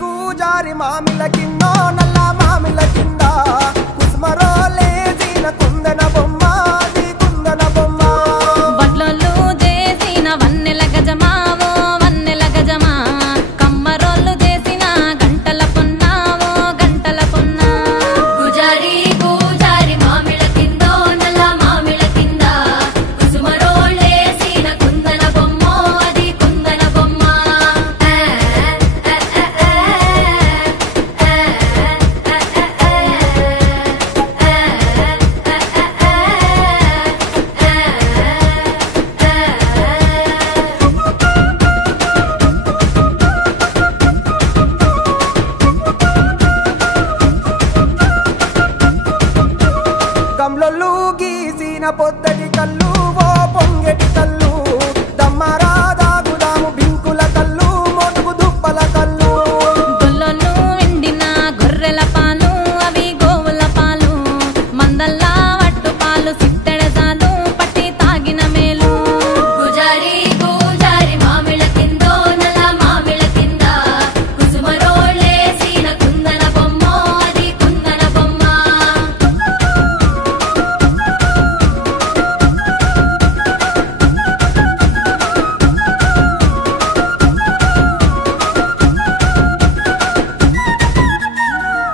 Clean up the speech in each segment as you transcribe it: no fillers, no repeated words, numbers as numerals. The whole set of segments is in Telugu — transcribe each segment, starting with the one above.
గుజారి మామిల కింద నల్ల మామిల కింద కుస్మరోలే జీన కుందన బొమ్మ అది కుందన బొమ్మ బట్లలు చేసిన వన్నెల గజమావో వన్నెల గజమా కమ్మరోళ్ళు చేసిన గంటల పొన్నావో గంటల పొన్నా గుజారి మామిల కింద నల్ల మామిల కింద కుస్మరోలే జీన కుందన బొమ్మ అది కుందన బొమ్మ గమ్లొల్లు గీసిన పొద్దటి కళ్ళు ఓ పొంగెటి కళ్ళు దమ్మరా దాగుదాము బింకుల కళ్ళు మోటుకు దుప్పల కళ్ళు గొల్లలు ఎండిన గొర్రెల పాలు అవి గోవుల పాలు మందల్లా వట్టు పాలు సిట్టెడజాలు పట్టి తాగిన మేలు గుజారి మామిల కింద నల్ల మామిల కింద కుసుమరోలే జీన కుందన బొమ్మ అది కుందన బొమ్మ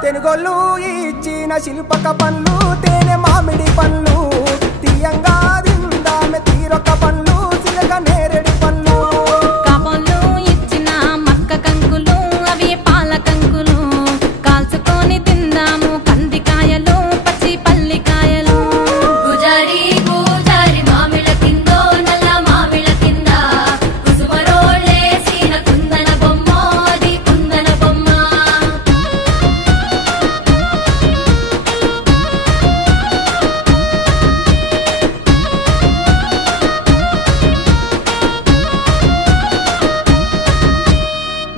తెనుగొల్లు ఇచ్చిన శిల్పక పండ్లు తేనె మామిడి పండ్లు తీయంగా దిందామె తీరొక పండ్లు చిలక నేరేడి పండ్లు కాపోళ్ళు ఇచ్చిన మక్క కంకులు అవి పాల కంకులు కాల్చుకొని తిందాము కందికాయలు పచ్చి పల్లికాయలు గుజారి మామిల కింద నల్ల మామిల కింద కుసుమరోలే జీన కుందన బొమ్మ అది కుందన బొమ్మ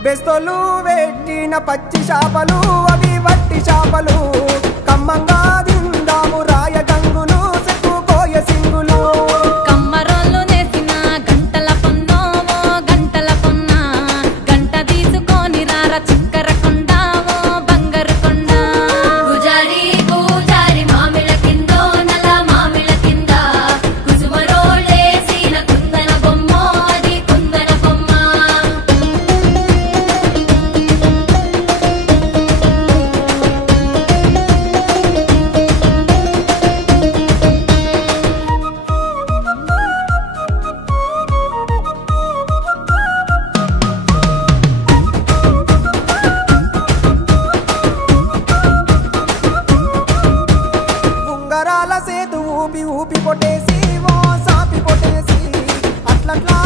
బెస్తోలు పెట్టిన పచ్చి చేపలు అవి వట్టి చేపలు కమ్మంగా దిందాము రాయ గంగులు చెక్కు కోయ సింగులు కమ్మరోళ్ళు నేసిన గంటల పొన్నోవో గంటల పొన్న గంట తీసుకొని రార చిక్కర కొండావో బంగారు కొండ గుజారి మామిల కింద నల్ల మామిల కింద కుసుమరోలే జీన కుందన బొమ్మ అది కుందన బొమ్మ ఉంగరాల సేతు ఊపి ఊపి కొట్టేసి ఓ సాపి కొట్టేసి అట్లట్లా